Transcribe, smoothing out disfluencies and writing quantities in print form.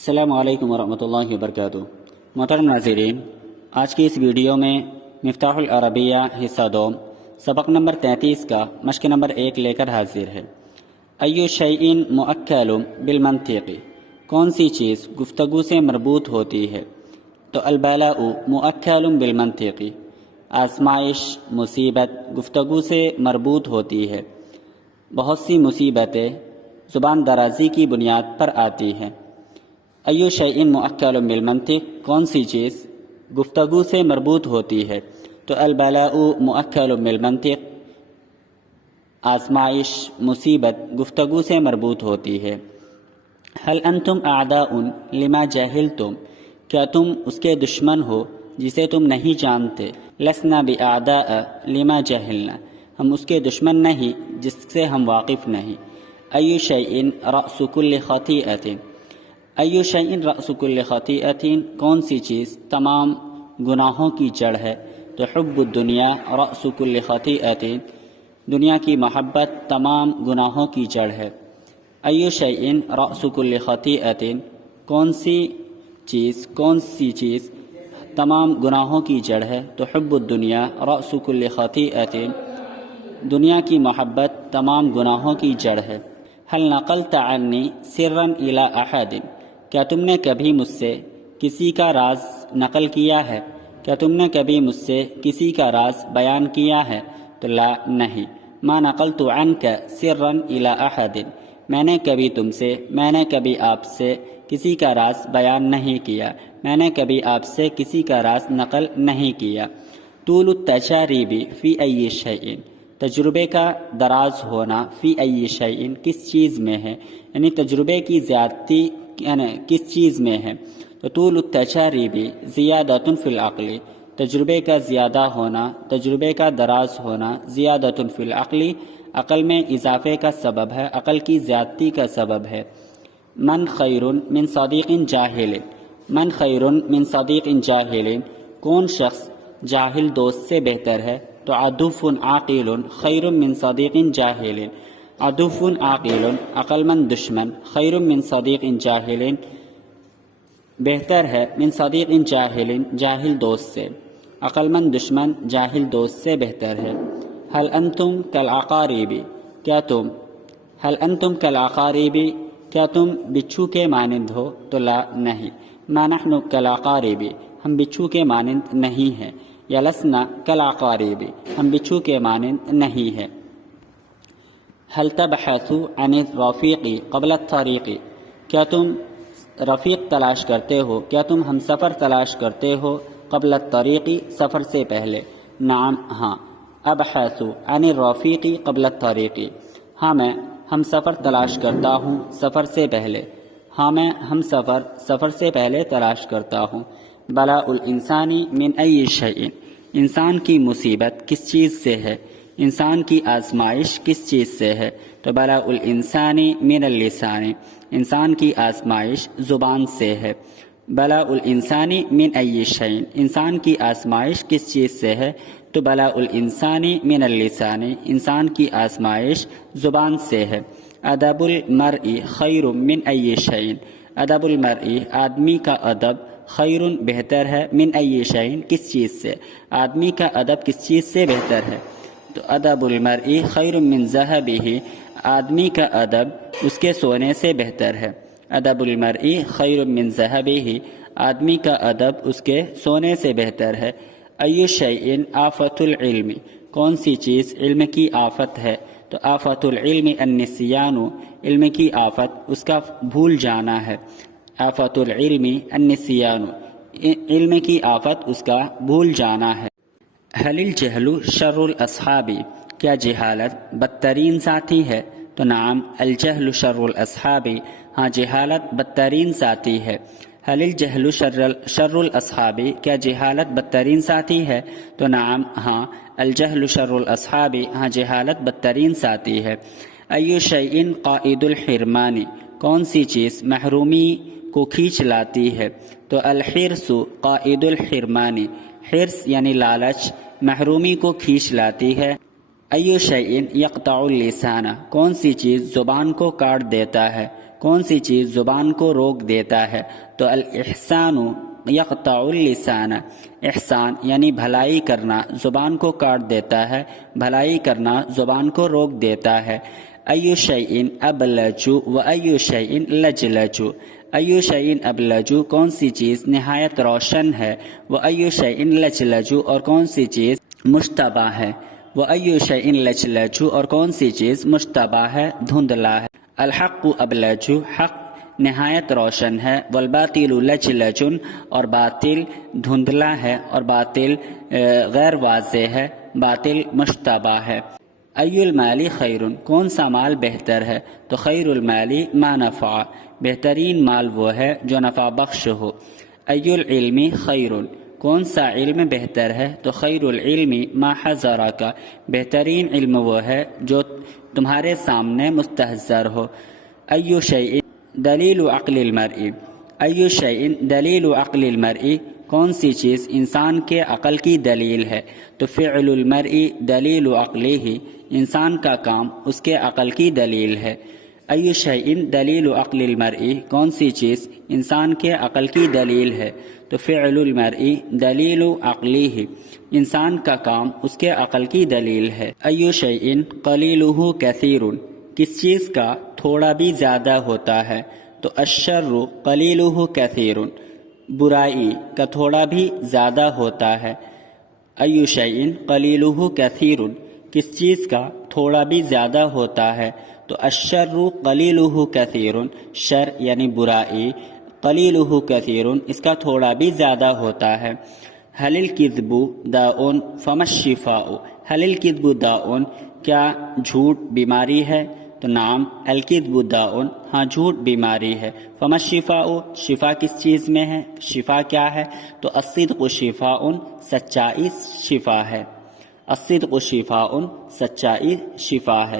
السلام علیکم ورحمۃ اللہ وبرکاتہ۔ محترم ناظرین، آج کی اس ویڈیو میں مفتاح العربیہ حصہ 2 سبق نمبر 33 کا مشق نمبر 1 لے کر حاضر ہے۔ ایو شیء مؤکل بالمنطق، کون سی چیز گفتگو سے مربوط ہوتی ہے؟ تو البلاء مؤکل بالمنطق، آزمائش، مصیبت گفتگو سے مربوط ہوتی ہے۔ بہت سی مصیبتیں زبان درازی کی بنیاد پر آتی ہیں۔ ایو شیء مؤکل بالمنطق، کون سی چیز گفتگو سے مربوط ہوتی ہے؟ تو البلاء مؤکل بالمنطق، آزمائش، مصیبت گفتگو سے مربوط ہوتی ہے۔ هل انتم اعداء لما جہلتم، کیا تم اس کے دشمن ہو جسے تم نہیں جانتے؟ لسنا باعداء لما جہلنا، ہم اس کے دشمن نہیں جس سے ہم واقف نہیں۔ ایو شیء رأس کل خطیئۃ، ایو شیء رأس کل خطیئۃ، کون سی چیز تمام گناہوں کی جڑ ہے؟ تو حب الدنیا رأس کل خطیئۃ، دنیا کی محبت تمام گناہوں کی جڑ ہے۔ ایو شیء رأس کل خطیئۃ، کون سی چیز تمام گناہوں کی جڑ ہے؟ تو حب الدنیا رأس کل خطیئۃ، دنیا کی محبت تمام گناہوں کی جڑ ہے۔ هل نقلت عنی سرا الی احد، کیا تم نے کبھی مجھ سے کسی کا راز نقل کیا ہے؟ کیا تم نے کبھی مجھ سے کسی کا راز بیان کیا ہے؟ تو لا، نہیں۔ ما نقلت عنک سرا الی احد، میں نے کبھی آپ سے کسی کا راز بیان نہیں کیا، میں نے کبھی آپ سے کسی کا راز نقل نہیں کیا۔ طول التجارب فی ای شیء، تجربے کا دراز ہونا، فی ای شیء کس چیز میں ہے، یعنی تجربے کی زیادتی کس چیز میں ہے؟ تو طول التجارب زیادۃ فی العقل، تجربے کا زیادہ ہونا، تجربے کا دراز ہونا، زیادۃ فی العقل، عقل میں اضافے کا سبب ہے، عقل کی زیادتی کا سبب ہے۔ من خیر من صدیق جاہل، من خیر من صدیق جاہل، کون شخص جاہل دوست سے بہتر ہے؟ تو عدو عاقل خیر من صدیق جاہل، عدو عاقل عقل مند دشمن، خیر من صدیق جاہل بہتر ہے، من صدیق جاہل جاہل دوست سے، عقل مند دشمن جاہل دوست سے بہتر ہے۔ هل انتم کالعقارب، هل انتم کالعقارب، کیا تم بچھو کے مانند ہو؟ تو لا، نہیں۔ ما نحن کالعقارب، ہم بچھو کے مانند نہیں ہیں، یا لسنا کالعقارب، ہم بچھو کے مانند نہیں ہیں۔ هل تبحث عن الرفیق قبل الطریق، کیا تم رفیق تلاش کرتے ہو، کیا تم ہم سفر تلاش کرتے ہو؟ قبل الطریق، سفر سے پہلے۔ نعم، ہاں۔ ابحث عن الرفیق قبل الطریق، ہاں میں ہم سفر تلاش کرتا ہوں سفر سے پہلے، ہاں میں ہم سفر سے پہلے تلاش کرتا ہوں۔ بلاء الانسان من ای شیء، انسان کی مصیبت کس چیز سے ہے؟ انسان کی آزمائش کس چیز سے ہے؟ تو بلاء الانسان من اللسان، انسان کی آزمائش زبان سے ہے۔ بلاء الانسان من ای شیء، انسان کی آزمائش کس چیز سے ہے؟ تو بلاء الانسان من اللسان، انسان کی آزمائش زبان سے ہے۔ ادب المرء خیر من ای شیء، ادب المرء آدمی کا ادب خیر بہتر ہے، من ای شیء کس چیز سے؟ آدمی کا ادب کس چیز سے بہتر ہے؟ تو ادب المرء خیر من ذهبه، آدمی کا ادب اس کے سونے سے بہتر ہے۔ ادب المرء خیر من ذهبه، آدمی کا ادب اس کے سونے سے بہتر ہے۔ ایو شیء آفت العلم، کون سی چیز علم کی آفت ہے؟ تو آفت العلم النسیان، علم کی آفت اس کا بھول جانا ہے۔ آفت العلم النسیان، علم کی آفت اس کا بھول جانا ہے۔ هل الجہل شر الاصحاب، کیا جہالت بدترین ساتھی ہے؟ تو نعم، الجہل شر الاصحاب، ہاں جہالت بدترین ساتھی ہے۔ هل الجہل شر الاصحاب، کیا جہالت بدترین ساتھی ہے؟ تو نعم، ہاں، الجہل شر الاصحاب، ہاں جہالت بدترین ساتھی ہے۔ ایو شیء قائد الحرمان، کون سی چیز محرومی کو کھینچ لاتی ہے؟ تو الحرص قائد الحرمان، حرص یعنی لالچ محرومی کو کھینچ لاتی ہے۔ ایو شیء یقطع اللسان، کون سی چیز زبان کو کاٹ دیتا ہے؟ کون سی چیز زبان کو روک دیتا ہے؟ تو الاحسان یقطع اللسان، احسان یعنی بھلائی کرنا زبان کو کاٹ دیتا ہے، بھلائی کرنا زبان کو روک دیتا ہے۔ ایو شیء ابلج و ایو شیء لجلج، ایو شیء ابلج کون سی چیز نہایت روشن ہے، و ایو شیء لجلج اور کون سی چیز مشتبہ ہے، و ایو شیء لجلج اور کون سی چیز مشتبہ ہے، دھندلا ہے۔ الحق ابلج، حق نہایت روشن ہے، والباطل لجلج اور باطل دھندلا ہے، اور باطل غیر واضح ہے، باطل مشتبہ ہے۔ ای المال خیر، کون سا مال بہتر ہے؟ تو خیر المال ما نفع، بہترین مال وہ ہے جو نفع بخش ہو۔ ای العلم خیر، کون سا علم بہتر ہے؟ تو خیر العلم ما حضرک، بہترین علم وہ ہے جو تمہارے سامنے مستحضر ہو۔ ای شیء دلیل عقل المرء، ای شیء دلیل عقل المرء کون سی چیز انسان کے عقل کی دلیل ہے؟ تو فعل المرء دلیل عقلہ، انسان کا کام اس کے عقل کی دلیل ہے۔ ای شیء دلیل عقل المرء کون سی چیز انسان کے عقل کی دلیل ہے؟ تو فعل المرء دلیل عقلہ، انسان کا کام اس کے عقل کی دلیل ہے۔ ای شیء قلیلہ کثیر، کس چیز کا تھوڑا بھی زیادہ ہوتا ہے؟ تو الشر قلیلہ کثیر، برائی کا تھوڑا بھی زیادہ ہوتا ہے۔ ای شیء قلیلہ کثیر، کس چیز کا تھوڑا بھی زیادہ ہوتا ہے؟ تو الشر قلیلہ کثیر، شر یعنی برائی قلیلہ کثیر اس کا تھوڑا بھی زیادہ ہوتا ہے۔ هل الکذب داء فما الشفاء، هل الکذب داء کیا جھوٹ بیماری ہے؟ تو نعم الکذب داء، ہاں جھوٹ بیماری ہے۔ فما الشفاء، شفا کس چیز میں ہے؟ شفا کیا ہے؟ تو الصدق شفاء، سچائی شفا ہے۔ الصدق شفاء، سچائی شفا ہے۔